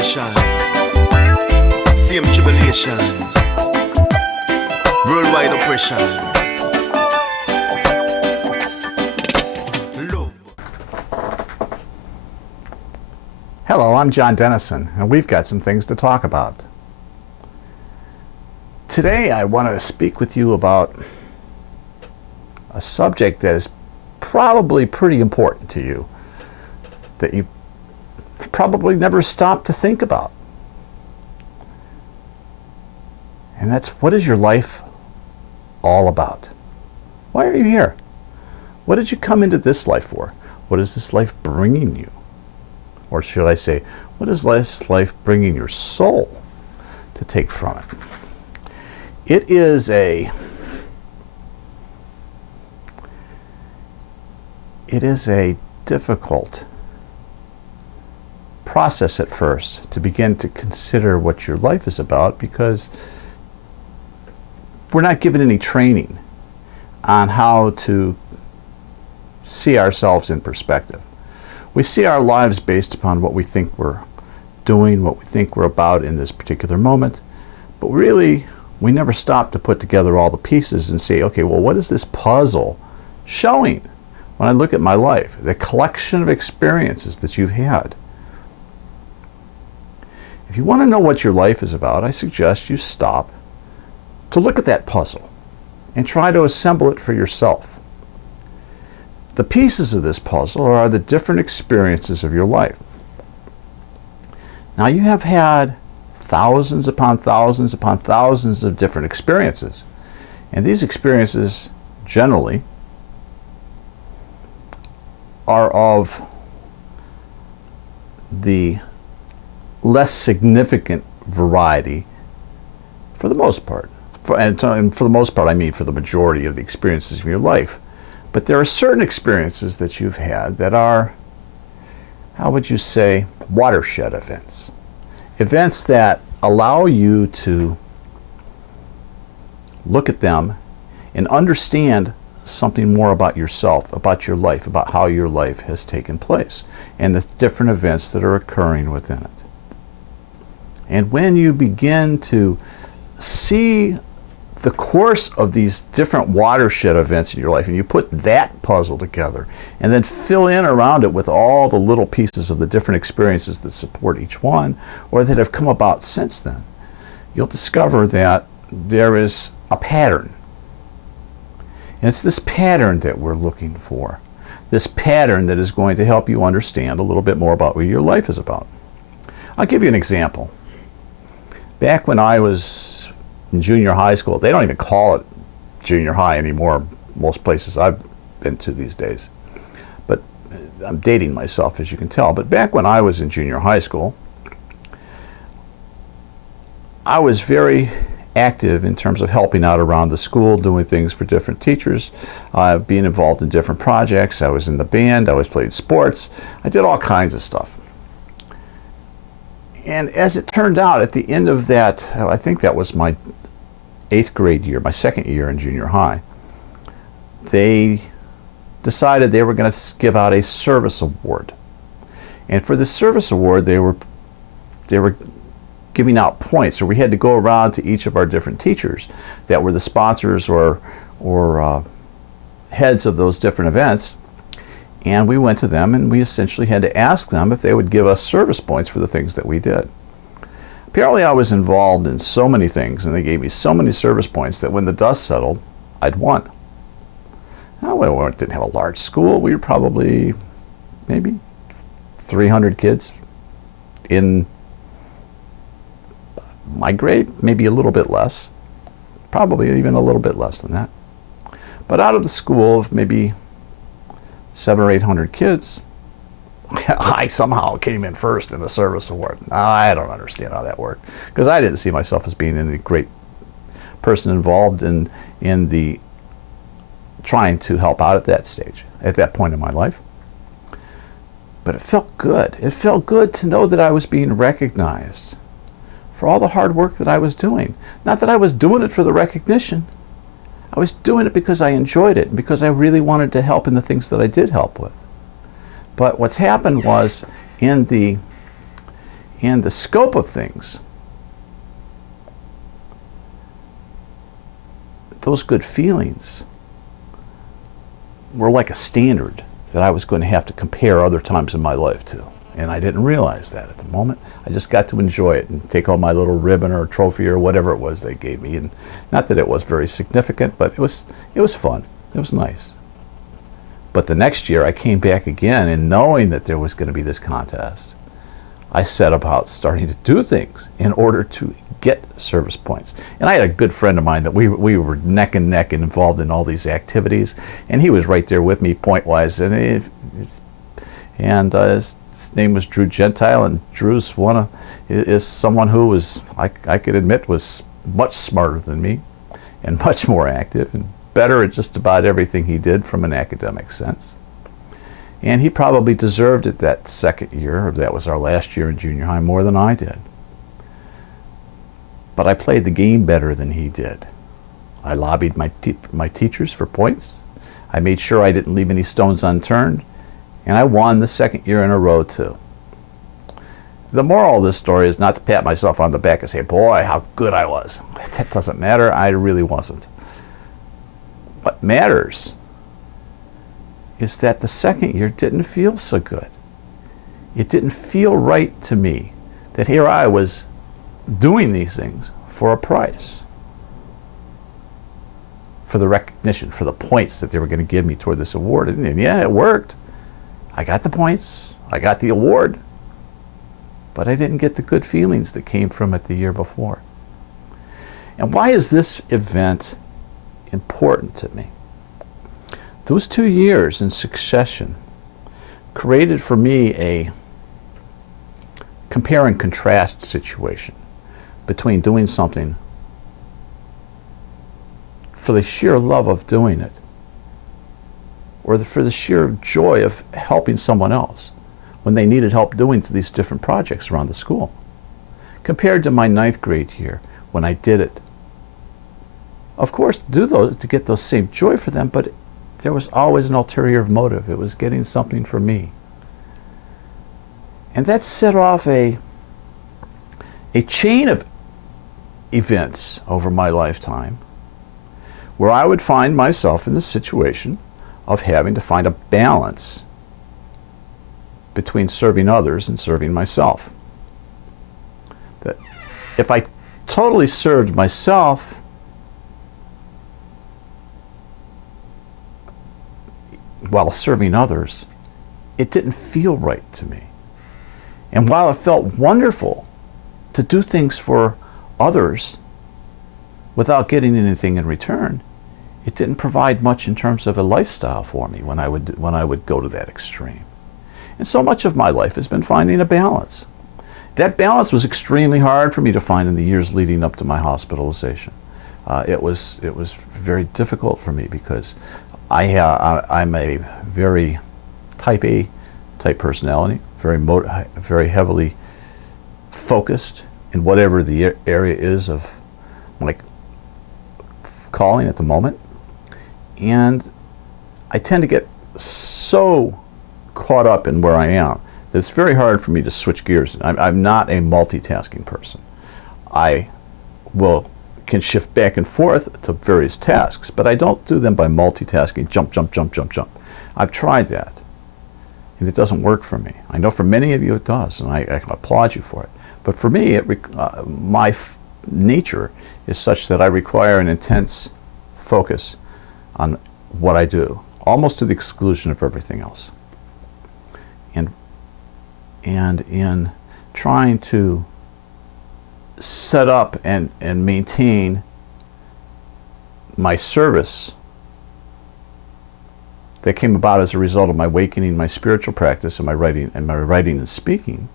nation, same tribulation, worldwide oppression. Love. Hello, I'm John Dennison, and we've got some things to talk about. Today I want to speak with you about a subject that is probably pretty important to you, that you probably never stopped to think about. And that's, what is your life all about? Why are you here? What did you come into this life for? What is this life bringing you? Or should I say, what is this life bringing your soul to take from it? It is a difficult process at first to begin to consider what your life is about, because we're not given any training on how to see ourselves in perspective. We see our lives based upon what we think we're doing, what we think we're about in this particular moment, but really we never stop to put together all the pieces and say, okay, well, what is this puzzle showing when I look at my life, the collection of experiences that you've had? If you want to know what your life is about, I suggest you stop to look at that puzzle and try to assemble it for yourself. The pieces of this puzzle are the different experiences of your life. Now, you have had thousands upon thousands upon thousands of different experiences, and these experiences generally are of the less significant variety for the most part. And for the most part, I mean for the majority of the experiences of your life. But there are certain experiences that you've had that are, how would you say, watershed events. Events that allow you to look at them and understand something more about yourself, about your life, about how your life has taken place, and the different events that are occurring within it. And when you begin to see the course of these different watershed events in your life, and you put that puzzle together and then fill in around it with all the little pieces of the different experiences that support each one or that have come about since then, you'll discover that there is a pattern. And it's this pattern that we're looking for, this pattern that is going to help you understand a little bit more about what your life is about. I'll give you an example. Back when I was in junior high school, they don't even call it junior high anymore, most places I've been to these days. But I'm dating myself, as you can tell. But back when I was in junior high school, I was very active in terms of helping out around the school, doing things for different teachers, being involved in different projects. I was in the band, I was playing sports, I did all kinds of stuff. And as it turned out, at the end of that, I think that was my 8th grade year, my second year in junior high, they decided they were going to give out a service award. And for the service award, they were giving out points, or we had to go around to each of our different teachers that were the sponsors or heads of those different events. And we went to them and we essentially had to ask them if they would give us service points for the things that we did. Apparently I was involved in so many things and they gave me so many service points that when the dust settled, I'd won. Now, we didn't have a large school. We were probably maybe 300 kids in my grade, maybe a little bit less, probably even a little bit less than that. But out of the school of maybe 700 or 800 kids, I somehow came in first in the service award. Now, I don't understand how that worked, because I didn't see myself as being any great person involved in the trying to help out at that stage, at that point in my life. But it felt good. It felt good to know that I was being recognized for all the hard work that I was doing. Not that I was doing it for the recognition. I was doing it because I enjoyed it and because I really wanted to help in the things that I did help with. But what's happened was in the And the scope of things, those good feelings were like a standard that I was going to have to compare other times in my life to. And I didn't realize that at the moment. I just got to enjoy it and take home my little ribbon or trophy or whatever it was they gave me. And not that it was very significant, but it was fun. It was nice. But the next year I came back again, and knowing that there was going to be this contest, I set about starting to do things in order to get service points. And I had a good friend of mine that we were neck and neck and involved in all these activities, and he was right there with me point-wise. And his name was Drew Gentile, and Drew's is someone who was, I could admit, was much smarter than me and much more active and better at just about everything he did from an academic sense. And he probably deserved it that second year, or that was our last year in junior high, more than I did. But I played the game better than he did. I lobbied my teachers for points. I made sure I didn't leave any stones unturned. And I won the second year in a row, too. The moral of this story is not to pat myself on the back and say, boy, how good I was. That doesn't matter. I really wasn't. What matters is that the second year didn't feel so good. It didn't feel right to me that here I was doing these things for a price, for the recognition, for the points that they were going to give me toward this award. And yeah, it worked. I got the points, I got the award, but I didn't get the good feelings that came from it the year before. And why is this event important to me? Those 2 years in succession created for me a compare and contrast situation between doing something for the sheer love of doing it, or for the sheer joy of helping someone else when they needed help doing these different projects around the school, compared to my 9th grade year when I did it. Of course, to get those same joy for them, but there was always an ulterior motive. It was getting something for me. And that set off a chain of events over my lifetime where I would find myself in the situation of having to find a balance between serving others and serving myself. That if I totally served myself, while serving others, it didn't feel right to me. And while it felt wonderful to do things for others without getting anything in return, it didn't provide much in terms of a lifestyle for me when I would go to that extreme. And so much of my life has been finding a balance. That balance was extremely hard for me to find in the years leading up to my hospitalization. It was very difficult for me because I'm a very type A type personality, very heavily focused in whatever the area is of my calling at the moment. And I tend to get so caught up in where I am that it's very hard for me to switch gears. I'm not a multitasking person. I can shift back and forth to various tasks, but I don't do them by multitasking, jump, jump, jump, jump, jump. I've tried that, and it doesn't work for me. I know for many of you it does, and I can applaud you for it. But for me, my nature is such that I require an intense focus on what I do, almost to the exclusion of everything else. And in trying to set up and maintain my service that came about as a result of my awakening, my spiritual practice, and my writing and speaking,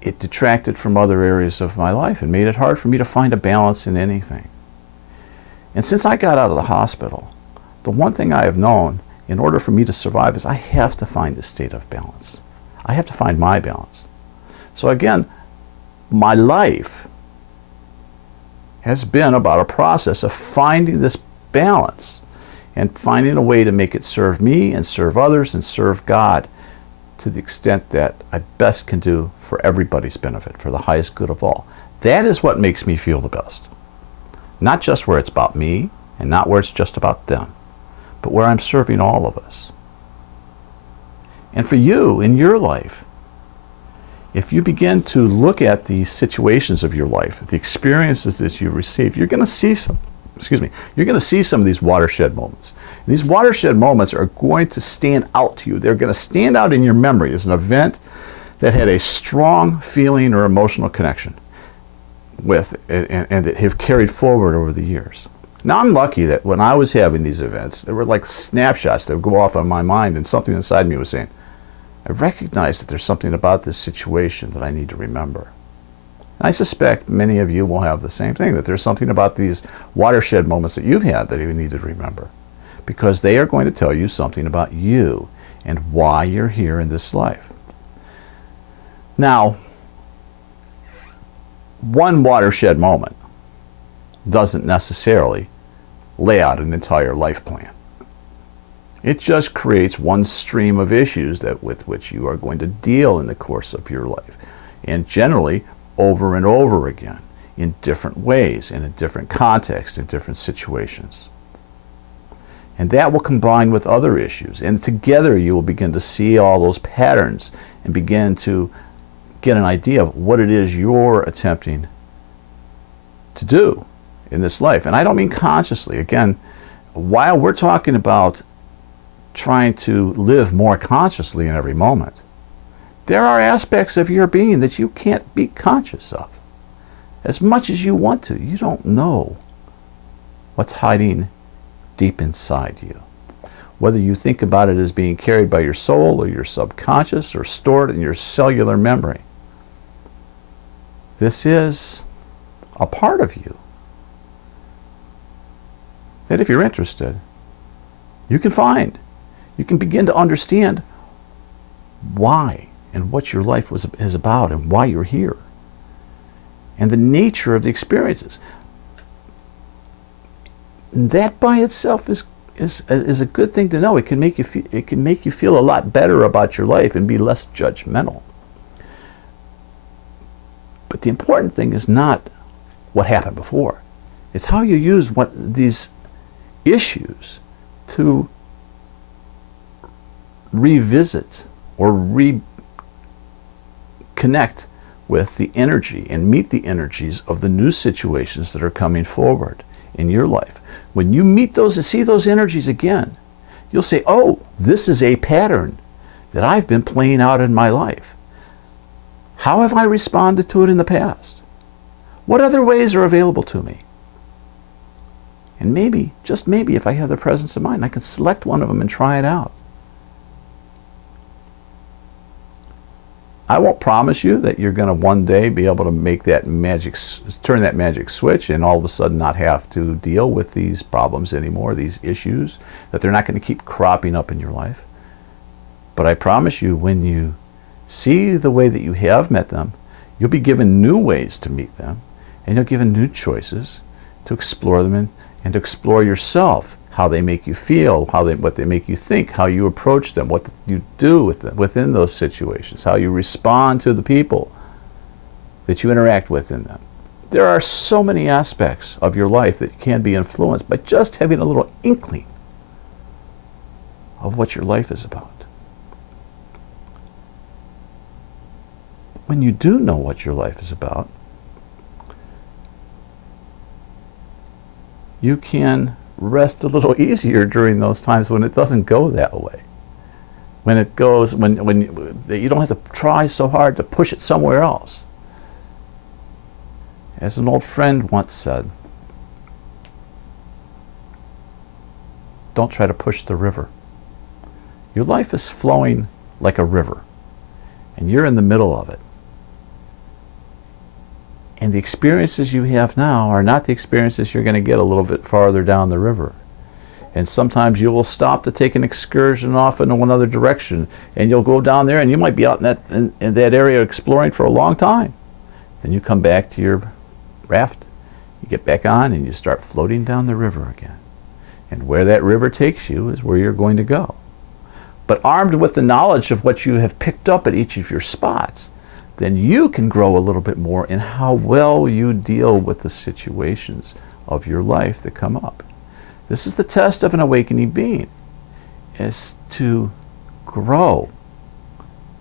it detracted from other areas of my life and made it hard for me to find a balance in anything. And since I got out of the hospital, the one thing I have known in order for me to survive is I have to find a state of balance. I have to find my balance. So again, my life has been about a process of finding this balance and finding a way to make it serve me and serve others and serve God to the extent that I best can do for everybody's benefit, for the highest good of all. That is what makes me feel the best. Not just where it's about me, and not where it's just about them, but where I'm serving all of us. And for you, in your life, if you begin to look at the situations of your life, the experiences that you've received, you're going to see some, you're going to see some of these watershed moments. And these watershed moments are going to stand out to you. They're going to stand out in your memory as an event that had a strong feeling or emotional connection with, and that have carried forward over the years. Now, I'm lucky that when I was having these events, there were like snapshots that would go off on my mind, and something inside me was saying, I recognize that there's something about this situation that I need to remember. And I suspect many of you will have the same thing, that there's something about these watershed moments that you've had that you need to remember, because they are going to tell you something about you and why you're here in this life. Now, one watershed moment doesn't necessarily lay out an entire life plan. It just creates one stream of issues with which you are going to deal in the course of your life, and generally over and over again in different ways, in a different context, in different situations. And that will combine with other issues, and together you will begin to see all those patterns and begin to get an idea of what it is you're attempting to do in this life. And I don't mean consciously. Again, while we're talking about trying to live more consciously in every moment, there are aspects of your being that you can't be conscious of. As much as you want to, you don't know what's hiding deep inside you. Whether you think about it as being carried by your soul or your subconscious or stored in your cellular memory, this is a part of you that, if you're interested, you can find. You can begin to understand why and what your life is about and why you're here and the nature of the experiences. And that by itself is a good thing to know. It can make you feel a lot better about your life and be less judgmental. But the important thing is not what happened before. It's how you use these issues to revisit or reconnect with the energy and meet the energies of the new situations that are coming forward in your life. When you meet those and see those energies again, you'll say, oh, this is a pattern that I've been playing out in my life. How have I responded to it in the past? What other ways are available to me? And maybe, just maybe, if I have the presence of mind, I can select one of them and try it out. I won't promise you that you're going to one day be able to make that turn that magic switch and all of a sudden not have to deal with these problems anymore, these issues, that they're not going to keep cropping up in your life. But I promise you, when you see the way that you have met them, you'll be given new ways to meet them, and you'll be given new choices to explore them and to explore yourself, how they make you feel, what they make you think, how you approach them, what you do within those situations, how you respond to the people that you interact with in them. There are so many aspects of your life that can be influenced by just having a little inkling of what your life is about. When you do know what your life is about, you can rest a little easier during those times when it doesn't go that way. When it goes, when you don't have to try so hard to push it somewhere else. As an old friend once said, don't try to push the river. Your life is flowing like a river, and you're in the middle of it. And the experiences you have now are not the experiences you're going to get a little bit farther down the river. And sometimes you will stop to take an excursion off in another direction, and you'll go down there, and you might be out in that area exploring for a long time. Then you come back to your raft, you get back on, and you start floating down the river again. And where that river takes you is where you're going to go. But armed with the knowledge of what you have picked up at each of your spots, then you can grow a little bit more in how well you deal with the situations of your life that come up. This is the test of an awakening being, is to grow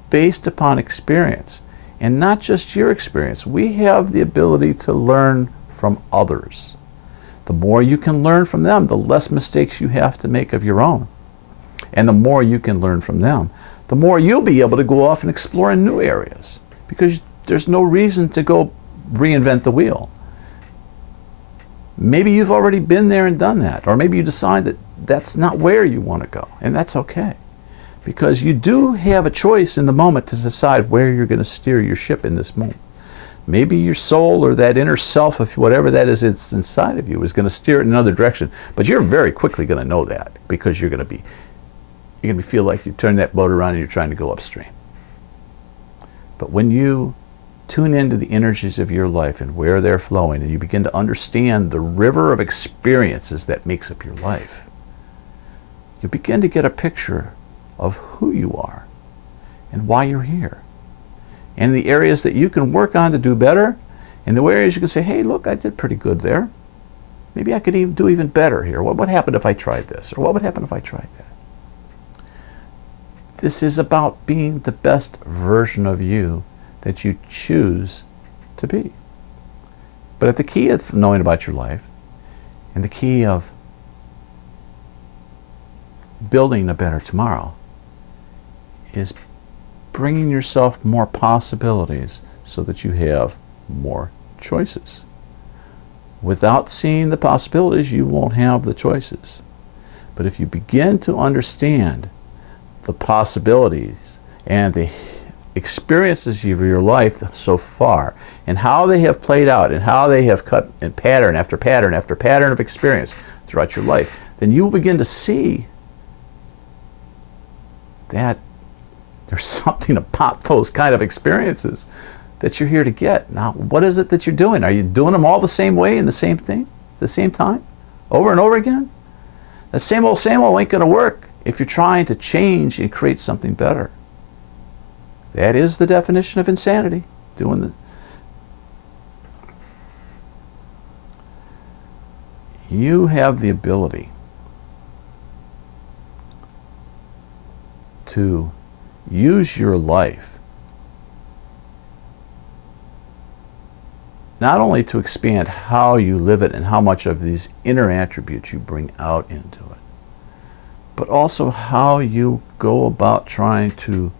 based upon experience, and not just your experience. We have the ability to learn from others. The more you can learn from them, the less mistakes you have to make of your own. And the more you can learn from them, the more you'll be able to go off and explore in new areas, because there's no reason to go reinvent the wheel. Maybe you've already been there and done that, or maybe you decide that that's not where you want to go, and that's okay, because you do have a choice in the moment to decide where you're going to steer your ship in this moment. Maybe your soul or that inner self, of whatever that is it's inside of you, is going to steer it in another direction, but you're very quickly going to know that, because you're going to feel like you turn that boat around and you're trying to go upstream. But when you tune into the energies of your life and where they're flowing, and you begin to understand the river of experiences that makes up your life, you begin to get a picture of who you are and why you're here, and the areas that you can work on to do better, and the areas you can say, hey, look, I did pretty good there. Maybe I could even do even better here. What would happen if I tried this? Or what would happen if I tried that? This is about being the best version of you that you choose to be. But at the key of knowing about your life, and the key of building a better tomorrow, is bringing yourself more possibilities so that you have more choices. Without seeing the possibilities, you won't have the choices. But if you begin to understand the possibilities and the experiences of your life so far, and how they have played out, and how they have cut in pattern after pattern after pattern of experience throughout your life, then you will begin to see that there's something about those kind of experiences that you're here to get. Now, what is it that you're doing? Are you doing them all the same way and the same thing at the same time, over and over again? That same old ain't going to work if you're trying to change and create something better. That is the definition of insanity. You have the ability to use your life not only to expand how you live it and how much of these inner attributes you bring out into it, but also how you go about trying to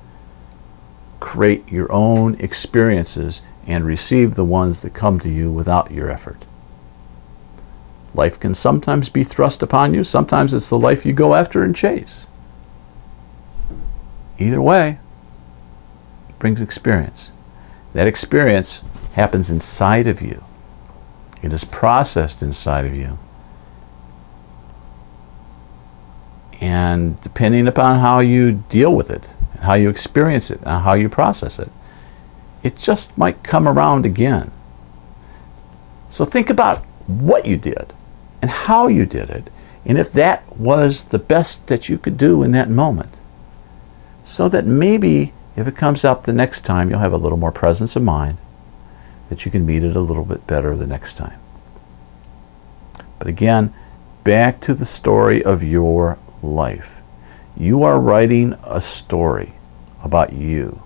create your own experiences and receive the ones that come to you without your effort. Life can sometimes be thrust upon you. Sometimes it's the life you go after and chase. Either way, it brings experience. That experience happens inside of you. It is processed inside of you. And depending upon how you deal with it, and how you experience it, and how you process it, it just might come around again. So think about what you did and how you did it, and if that was the best that you could do in that moment, so that maybe if it comes up the next time, you'll have a little more presence of mind, that you can meet it a little bit better the next time. But again, back to the story of your life. You are writing a story about you.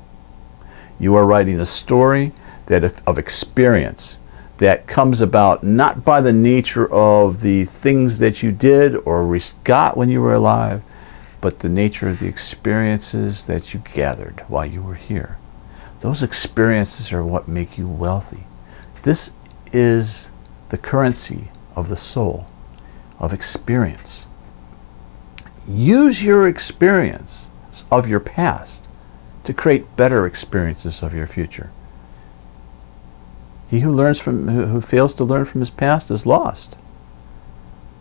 You are writing a story of experience that comes about not by the nature of the things that you did or got when you were alive, but the nature of the experiences that you gathered while you were here. Those experiences are what make you wealthy. This is the currency of the soul, of experience. Use your experience of your past to create better experiences of your future. He who fails to learn from his past is lost.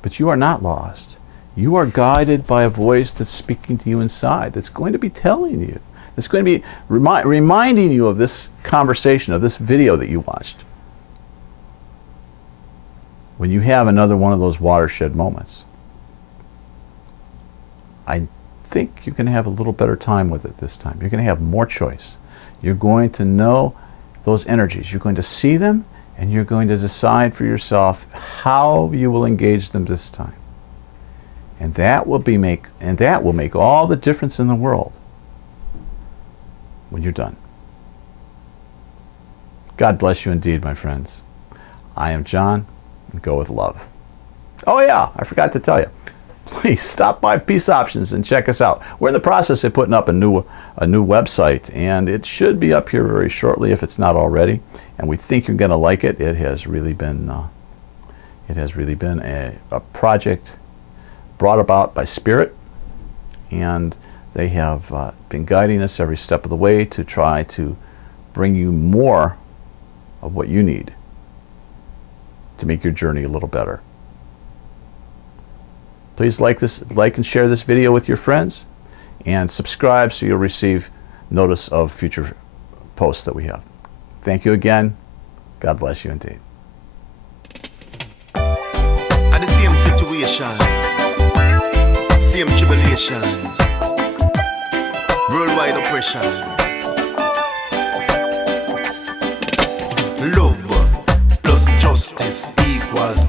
But you are not lost. You are guided by a voice that's speaking to you inside, that's going to be telling you, that's going to be reminding you of this conversation, of this video that you watched, when you have another one of those watershed moments. I think you can have a little better time with it this time. You're going to have more choice. You're going to know those energies. You're going to see them, and you're going to decide for yourself how you will engage them this time. And that will make all the difference in the world when you're done. God bless you indeed, my friends. I am John, and go with love. Oh yeah, I forgot to tell you. Please stop by Peace Options and check us out. We're in the process of putting up a new website, and it should be up here very shortly if it's not already. And we think you're going to like it. It has really been a project brought about by Spirit, and they have been guiding us every step of the way to try to bring you more of what you need to make your journey a little better. Please like and share this video with your friends, and subscribe so you'll receive notice of future posts that we have. Thank you again. God bless you indeed. At the same situation, same tribulation, worldwide oppression. Love plus justice equals